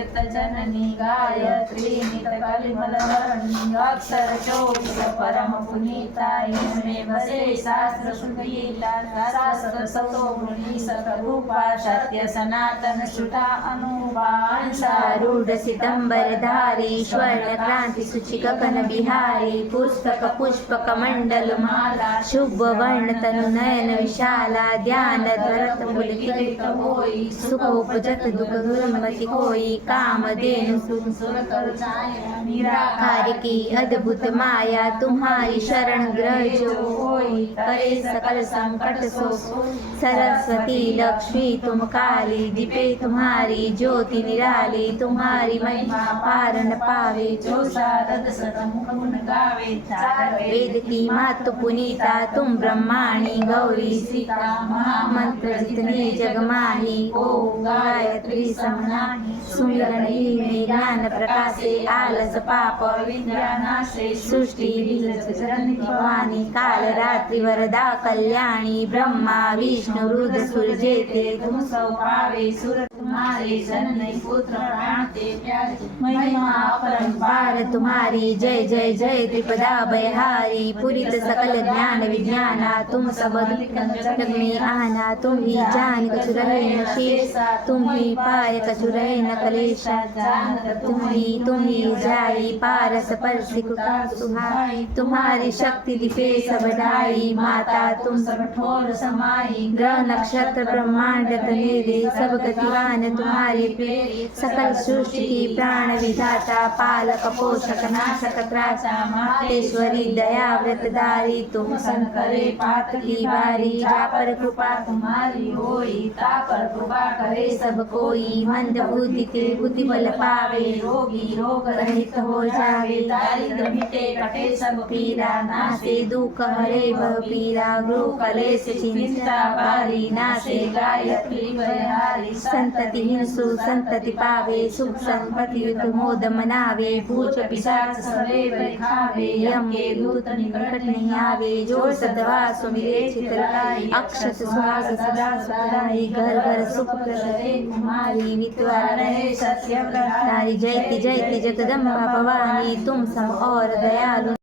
नित जननी गायत्री नित कलिमलधरणी अक्षर 24 परम पुनीता इसमें बसे शास्त्र सुगीता शास्त्र सतो मुनि सकरूपा सत्य सनातन सुता अनुरूढ़ सितंबर धारी स्वर्ण क्रांति सुचि गगन बिहारी पुस्तक पुष्पक मंडल माला शुभ वर्ण तनु नयन विशाला ध्यान धरत पुलकित होई सुख उपजत दुख दुर्मति कोई काम धेनु सुर कर निराकार की अद्भुत माया तुम्हारी शरण ग्रह जो होई करे सकल संकट सो सरस्वती लक्ष्मी तुम काली दीपे तुम्हारी ज्योति निराली तुम्हारी महिमा पार न पावे जो शारद सतमुख गुण गावे चार वेद की मातु पुनीता तुम ब्रह्माणी गौरी सीता महामंत्र जितने जग माही ओम गायत्री समनाही सुमिरन में ज्ञान प्रकाशे आलस पाप विद्या नाशे सृष्टि जन भवानी काल रात्रि वरदा कल्याणी ब्रह्मा विष्णु रुद्र सूर्य तुम सौ पावे सुर तुम्हारे जननी पुत्र प्राण ते प्यारे महिमा अपरंपार तुम्हारी जय जय जय त्रिपदा बयहारी पुरित सकल ज्ञान विज्ञाना तुम सब जग में आना तुम ही जान कछु रहे न शेष तुम ही पाय कछु रहे न कलेशा तुम ही जाई पारस पर सिकुटा सुहाई तुम्हारी शक्ति दिपे सब ढाई माता तुम सब ठोर समाई ग्रह नक्षत्र ब्रह्मांड तनेरे सब गतिवान तुम्हारे प्रेरे सकल सृष्टि की प्राण विधाता पालक पोषक नाशक त्राता मातेश्वरी दया व्रतधारी तुम संकरे पात की बारी जा पर कृपा तुम्हारी होई ता पर कृपा करे सब कोई मंद बुद्धि के बुद्धि बल पावे रोगी रोग रहित हो जावे दारिद्र मिटे कटे सब पीरा नासे दुख हरे भव पीरा गृह कलेश चिंता बारी नासे गायत्री बयहारी संतति हिंसु संतति पावे सुख संपत्ति युद्ध मोद मनावे भूत पिशाच सदैव खावे यम के दूत निकट नहीं आवे जो सदवा सुमिरे चितलाई अक्षत सुहास सदा सदाई घर घर सुख प्रसरे कुमारी मितवा रहे सत्य प्रधारी जयति जयति जगदम्बा भवानी तुम सम और दयालु।